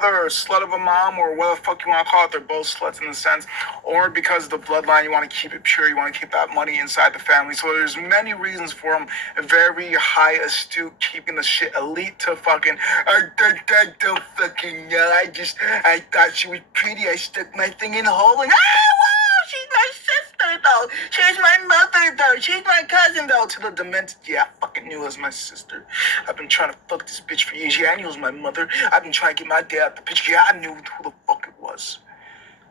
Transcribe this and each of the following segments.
father or slut of a mom or whatever the fuck you want to call it, they're both sluts in a sense, or because of the bloodline, you want to keep it pure, you want to keep that money inside the family. So there's many reasons for them, very high astute, keeping the shit elite to fucking, I don't fucking know, I thought she was pretty, I stuck my thing in the hole and, wow, she's my sister though, she's my mother though, she's my cousin though, to the demented, yeah, I fucking knew it was my sister. I've been trying to fuck this bitch for years. Yeah, I knew it was my mother. I've been trying to get my dad out the picture. Yeah, I knew who the fuck it was.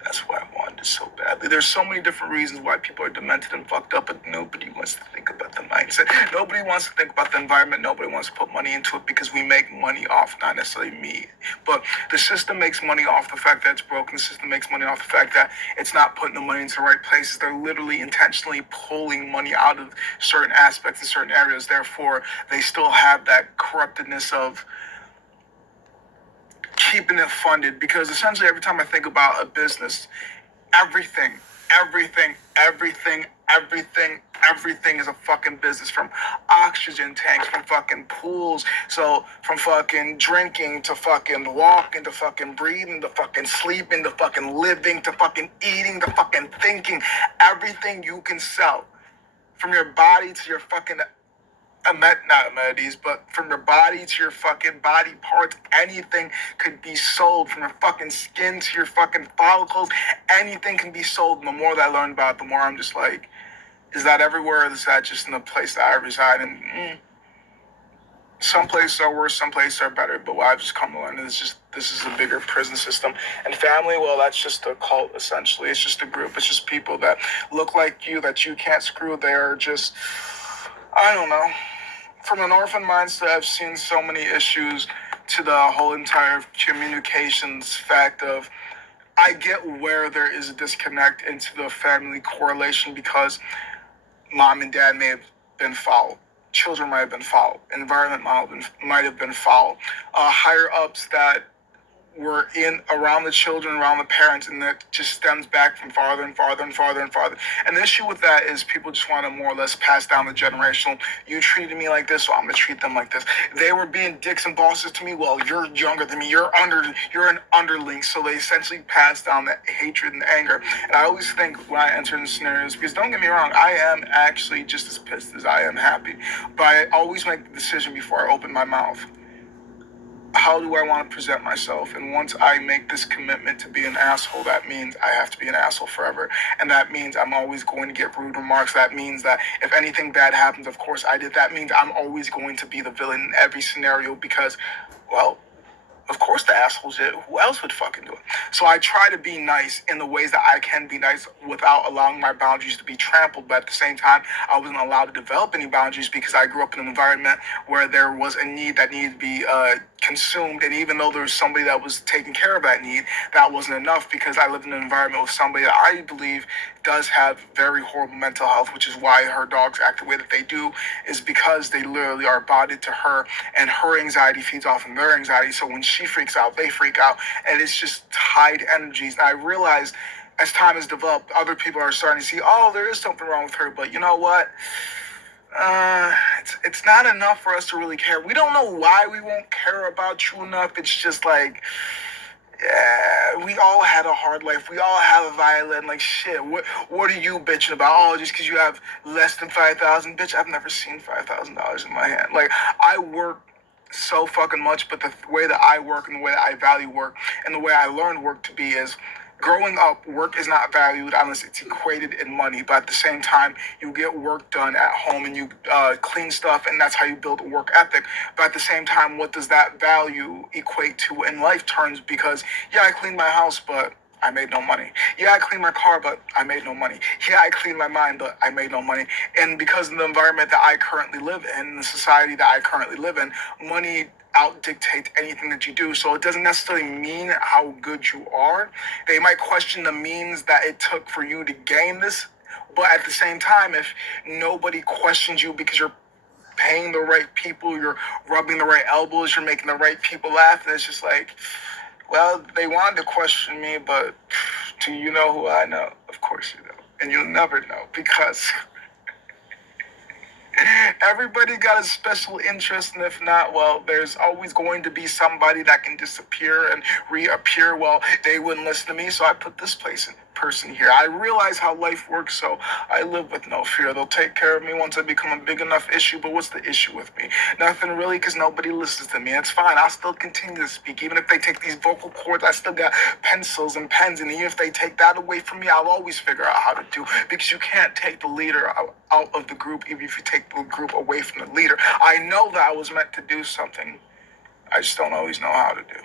That's why I wanted it so badly. There's so many different reasons why people are demented and fucked up, but nobody wants to think about the mindset. Nobody wants to think about the environment. Nobody wants to put money into it because we make money off, not necessarily me, but the system makes money off the fact that it's broken. The system makes money off the fact that it's not putting the money into the right places. They're literally intentionally pulling money out of certain aspects in certain areas. Therefore, they still have that corruptedness of keeping it funded, because essentially every time I think about a business, everything, everything, everything, everything, everything is a fucking business, from oxygen tanks, from fucking pools, so from fucking drinking to fucking walking to fucking breathing to fucking sleeping to fucking living to fucking eating to fucking thinking, everything you can sell, from your body to your fucking not amenities, but from your body to your fucking body parts, anything could be sold. From your fucking skin to your fucking follicles, anything can be sold. And the more that I learn about it, the more I'm just like, is that everywhere, or is that just in the place that I reside? And some places are worse, some places are better, but what I've just come to learn is just, this is a bigger prison system. And family, well, that's just a cult, essentially. It's just a group. It's just people that look like you, that you can't screw. They're just, I don't know. From an orphan mindset, I've seen so many issues to the whole entire communications fact of, I get where there is a disconnect into the family correlation because mom and dad may have been foul. Children might have been foul. Environment might have been foul. Higher ups that were in around the children, around the parents, and that just stems back from farther and farther and farther and farther. And the issue with that is people just want to more or less pass down the generational. You treated me like this, so I'm gonna treat them like this. They were being dicks and bosses to me. Well, you're younger than me. You're an underling. So they essentially pass down that hatred and anger. And I always think when I enter in scenarios, because don't get me wrong, I am actually just as pissed as I am happy. But I always make the decision before I open my mouth. How do I want to present myself? And once I make this commitment to be an asshole, that means I have to be an asshole forever. And that means I'm always going to get rude remarks. That means that if anything bad happens, of course I did. That means I'm always going to be the villain in every scenario because, well, of course the assholes did. Who else would fucking do it? So I try to be nice in the ways that I can be nice without allowing my boundaries to be trampled. But at the same time, I wasn't allowed to develop any boundaries because I grew up in an environment where there was a need that needed to be consumed. And even though there was somebody that was taking care of that need, that wasn't enough because I lived in an environment with somebody that I believe does have very horrible mental health, which is why her dogs act the way that they do, is because they literally are bonded to her, and her anxiety feeds off of their anxiety. So when she freaks out, they freak out, and it's just tied energies. And I realized as time has developed, other people are starting to see, oh, there is something wrong with her, but you know what? It's not enough for us to really care. We don't know why we won't care about you enough. It's just like, yeah, we all had a hard life. We all have a violin. Like, shit, what are you bitching about? Oh, just because you have less than 5,000? Bitch, I've never seen $5,000 in my hand. Like, I work so fucking much, but the way that I work and the way that I value work and the way I learned work to be is, growing up, work is not valued unless it's equated in money. But at the same time, you get work done at home and you clean stuff, and that's how you build a work ethic. But at the same time, what does that value equate to in life terms? Because, yeah, I cleaned my house, but I made no money. Yeah, I cleaned my car, but I made no money. Yeah, I cleaned my mind, but I made no money. And because of the environment that I currently live in, the society that I currently live in, money out dictate anything that you do. So it doesn't necessarily mean how good you are. They might question the means that it took for you to gain this. But at the same time, if nobody questions you because you're paying the right people, you're rubbing the right elbows, you're making the right people laugh, and it's just like, well, they wanted to question me, but do you know who I know? Of course you know. And you'll never know because Everybody got a special interest, and if not, well, there's always going to be somebody that can disappear and reappear. Well, they wouldn't listen to me, so I put this person here. I realize how life works, so I live with no fear. They'll take care of me once I become a big enough issue, but what's the issue with me? Nothing really, because nobody listens to me. It's fine. I'll still continue to speak. Even if they take these vocal cords, I still got pencils and pens, and even if they take that away from me, I'll always figure out how to do, because you can't take the leader out of the group, even if you take the group away from the leader. I know that I was meant to do something. I just don't always know how to do.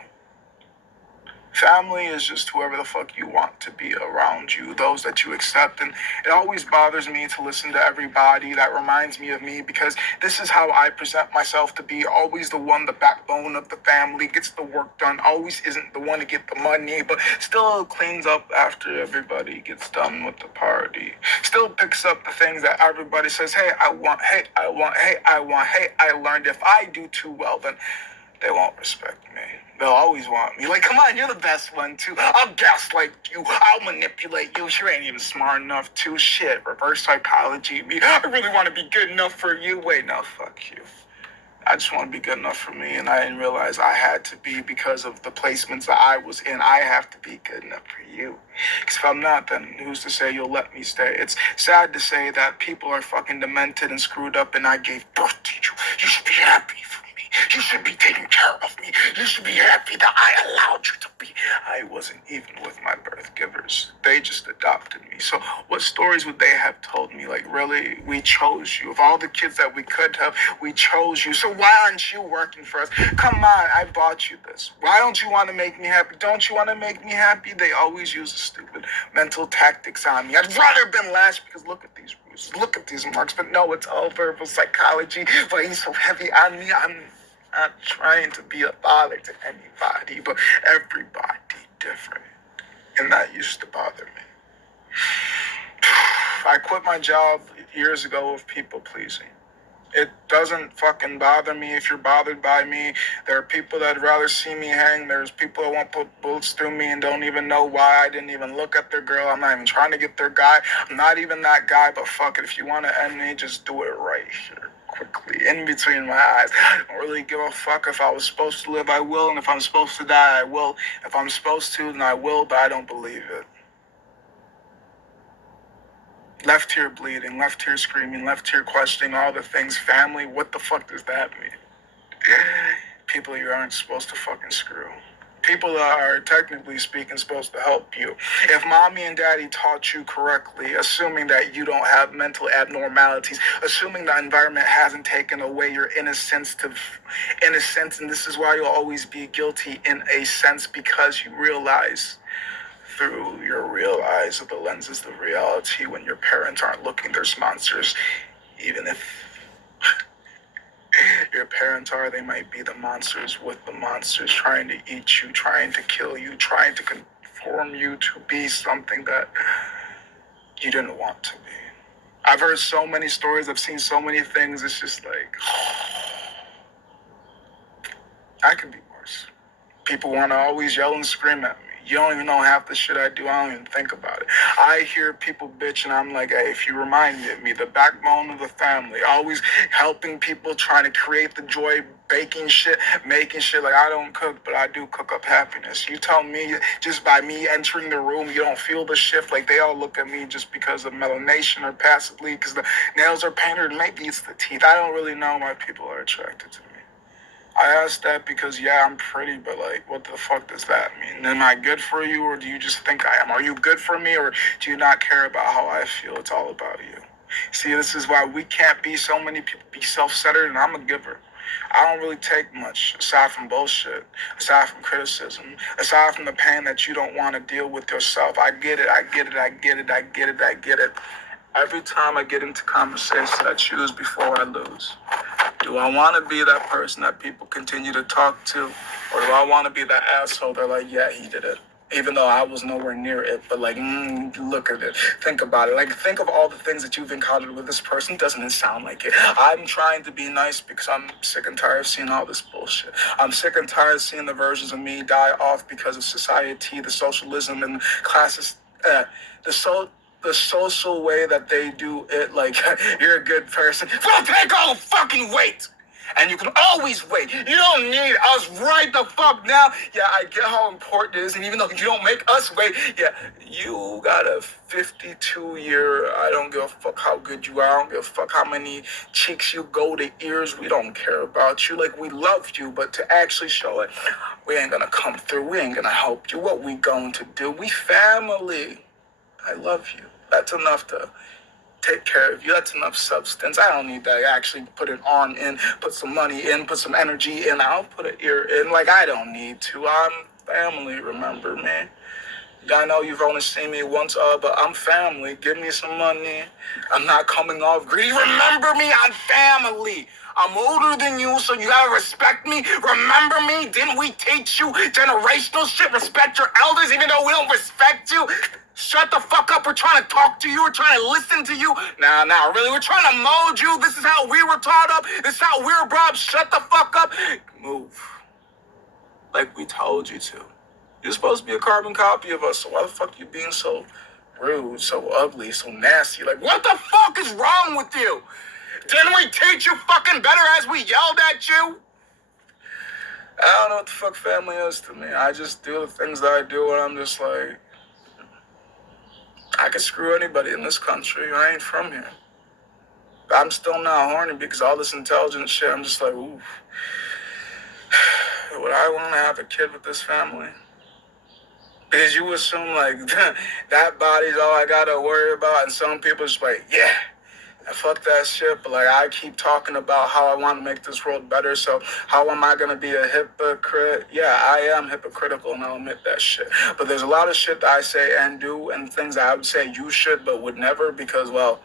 Family is just whoever the fuck you want to be around you, those that you accept. And it always bothers me to listen to everybody that reminds me of me, because this is how I present myself to be. Always the one, the backbone of the family, gets the work done, always isn't the one to get the money, but still cleans up after everybody gets done with the party. Still picks up the things that everybody says, hey, I want, hey, I want, hey, I want, hey, I learned. If I do too well, then they won't respect me. They'll always want me. Like, come on, you're the best one, too. I'll gaslight you. I'll manipulate you. You ain't even smart enough, too. Shit, reverse psychology. Me, I really want to be good enough for you. Wait, no, fuck you. I just want to be good enough for me, and I didn't realize I had to be, because of the placements that I was in. I have to be good enough for you. Because if I'm not, then who's to say you'll let me stay? It's sad to say that people are fucking demented and screwed up, and I gave birth to you. You should be happy for me. You should be taking care of me. You should be happy that I allowed you to be. I wasn't even with my birth givers. They just adopted me. So what stories would they have told me? Like, really, we chose you. Of all the kids that we could have, we chose you. So why aren't you working for us? Come on, I bought you this. Why don't you want to make me happy? Don't you want to make me happy? They always use the stupid mental tactics on me. I'd rather been last, because look at these rules. Look at these marks. But no, it's all verbal psychology. But he's so heavy on me. I'm not trying to be a father to anybody, but everybody different. And that used to bother me. I quit my job years ago of people pleasing. It doesn't fucking bother me if you're bothered by me. There are people that'd rather see me hang. There's people that want to put bullets through me and don't even know why. I didn't even look at their girl. I'm not even trying to get their guy. I'm not even that guy, but fuck it. If you want to end me, just do it right here. Quickly, in between my eyes. I don't really give a fuck. If I was supposed to live, I will. And if I'm supposed to die, I will. If I'm supposed to, then I will, but I don't believe it. Left here bleeding, left here screaming, left here questioning all the things. Family, what the fuck does that mean? People you aren't supposed to fucking screw. People that are, technically speaking, supposed to help you. If mommy and daddy taught you correctly, assuming that you don't have mental abnormalities, assuming the environment hasn't taken away your innocence, and this is why you'll always be guilty in a sense, because you realize through your real eyes of the lenses of reality, when your parents aren't looking, there's monsters. Even if your parents are, they might be the monsters with the monsters, trying to eat you, trying to kill you, trying to conform you to be something that you didn't want to be. I've heard so many stories, I've seen so many things, it's just like, I could be worse. People want to always yell and scream at me. You don't even know half the shit I do. I don't even think about it. I hear people bitch, and I'm like, hey, if you remind me of me, the backbone of the family, always helping people, trying to create the joy, baking shit, making shit. Like, I don't cook, but I do cook up happiness. You tell me, just by me entering the room, you don't feel the shift. Like, they all look at me just because of melanation or passively, because the nails are painted, maybe it's the teeth. I don't really know why people are attracted to me. I asked that because, yeah, I'm pretty, but, like, what the fuck does that mean? Am I good for you, or do you just think I am? Are you good for me, or do you not care about how I feel? It's all about you. See, this is why we can't be, so many people be self-centered, and I'm a giver. I don't really take much, aside from bullshit, aside from criticism, aside from the pain that you don't want to deal with yourself. I get it, I get it, I get it, I get it, I get it. Every time I get into conversations, I choose before I lose. Do I want to be that person that people continue to talk to? Or do I want to be that asshole? They're like, yeah, he did it. Even though I was nowhere near it. But like, look at it. Think about it. Like, think of all the things that you've encountered with this person. Doesn't it sound like it? I'm trying to be nice because I'm sick and tired of seeing all this bullshit. I'm sick and tired of seeing the versions of me die off because of society, the socialism, and classes. the social way that they do it, like, you're a good person. Well, take all the fucking weight! And you can always wait. You don't need us right the fuck now. Yeah, I get how important it is, and even though you don't make us wait, yeah, you got a 52-year, I don't give a fuck how good you are, I don't give a fuck how many cheeks you go to ears, we don't care about you. Like, we love you, but to actually show it, we ain't gonna come through, we ain't gonna help you. What we going to do? We family. I love you. That's enough to take care of you. That's enough substance. I don't need to actually put an arm in, put some money in, put some energy in. I'll put an ear in. Like, I don't need to. I'm family, remember me. I know you've only seen me once, but I'm family. Give me some money. I'm not coming off greedy. Remember me, I'm family. I'm older than you, so you gotta respect me. Remember me? Didn't we teach you generational shit? Respect your elders, even though we don't respect you. Shut the fuck up. We're trying to talk to you. We're trying to listen to you. Nah, really. We're trying to mold you. This is how we were taught up. This is how we were brought up. Shut the fuck up. Move. Like we told you to. You're supposed to be a carbon copy of us, so why the fuck are you being so rude, so ugly, so nasty? Like, what the fuck is wrong with you? Didn't we teach you fucking better as we yelled at you? I don't know what the fuck family is to me. I just do the things that I do, and I'm just like, I could screw anybody in this country. I ain't from here. I'm still not horny because all this intelligent shit, I'm just like, ooh. Would I want to have a kid with this family? Because you assume, like, that body's all I gotta worry about, and some people just like, yeah, fuck that shit, but, like, I keep talking about how I want to make this world better, so how am I gonna be a hypocrite? Yeah, I am hypocritical, and I'll admit that shit. But there's a lot of shit that I say and do, and things that I would say you should, but would never, because, well,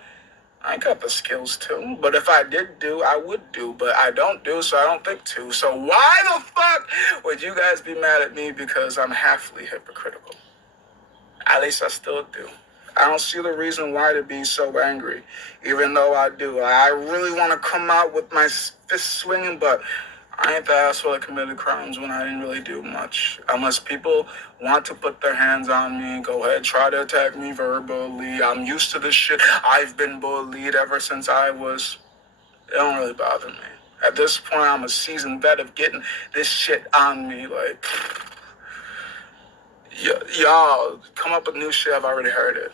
I got the skills too. But if I did do, I would do. But I don't do, so I don't think to. So why the fuck would you guys be mad at me because I'm halfly hypocritical? At least I still do. I don't see the reason why to be so angry, even though I do. I really want to come out with my fist swinging, but I ain't the asshole that committed crimes when I didn't really do much. Unless people want to put their hands on me, go ahead, try to attack me verbally. I'm used to this shit. I've been bullied ever since I was... It don't really bother me. At this point, I'm a seasoned vet of getting this shit on me. Like, y'all, come up with new shit. I've already heard it.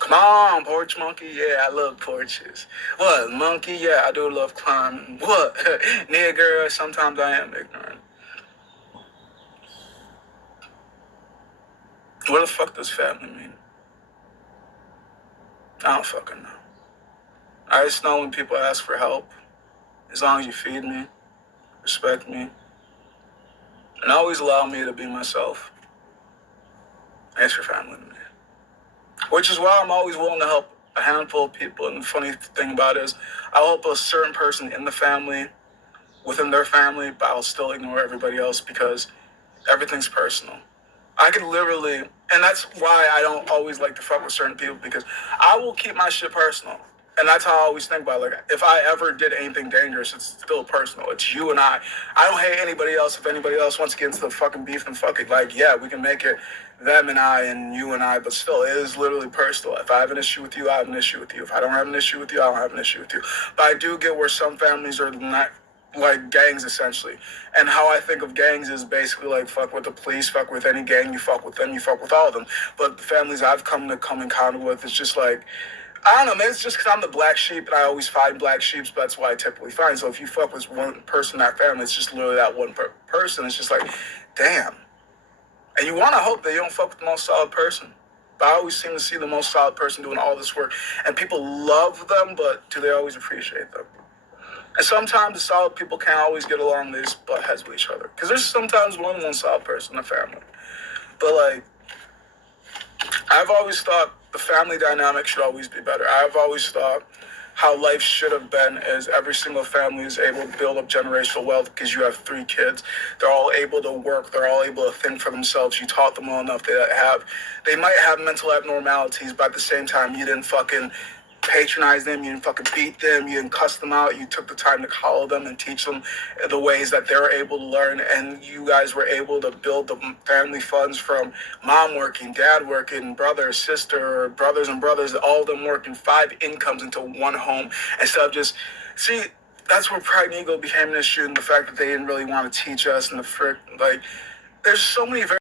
Come on, porch monkey. Yeah, I love porches. What, monkey? Yeah, I do love climbing. What, nigger? Sometimes I am ignorant. What the fuck does family mean? I don't fucking know. I just know when people ask for help, as long as you feed me, respect me, and always allow me to be myself, that's your family to me. Which is why I'm always willing to help a handful of people. And the funny thing about it is, I'll help a certain person in the family, within their family, but I'll still ignore everybody else because everything's personal. I could literally, and that's why I don't always like to fuck with certain people, because I will keep my shit personal. And that's how I always think about it. Like, if I ever did anything dangerous, it's still personal. It's you and I. I don't hate anybody else. If anybody else wants to get into the fucking beef, then fuck it. Like, yeah, we can make it them and I and you and I, but still, it is literally personal. If I have an issue with you, I have an issue with you. If I don't have an issue with you, I don't have an issue with you. But I do get where some families are not like gangs, essentially. And how I think of gangs is basically like, fuck with the police, fuck with any gang, you fuck with them, you fuck with all of them. But the families I've come in contact with, it's just like, I don't know, man, it's just because I'm the black sheep and I always find black sheep, but that's why I typically find. So if you fuck with one person in that family, it's just literally that one person. It's just like, damn. And you want to hope that you don't fuck with the most solid person. But I always seem to see the most solid person doing all this work. And people love them, but do they always appreciate them? And sometimes the solid people can't always get along, they just butt heads with each other. Because there's sometimes one solid person in the family. But like, I've always thought the family dynamic should always be better. I've always thought how life should have been is every single family is able to build up generational wealth because you have 3 kids. They're all able to work. They're all able to think for themselves. You taught them well enough. They might have mental abnormalities, but at the same time, you didn't fucking patronize them, you didn't fucking beat them, you didn't cuss them out, you took the time to call them and teach them the ways that they're able to learn, and you guys were able to build the family funds from mom working, dad working, brother, sister, brothers and brothers, all of them working 5 incomes into one home instead of just, see, that's where Pride and Ego became an issue, and the fact that they didn't really want to teach us, and there's so many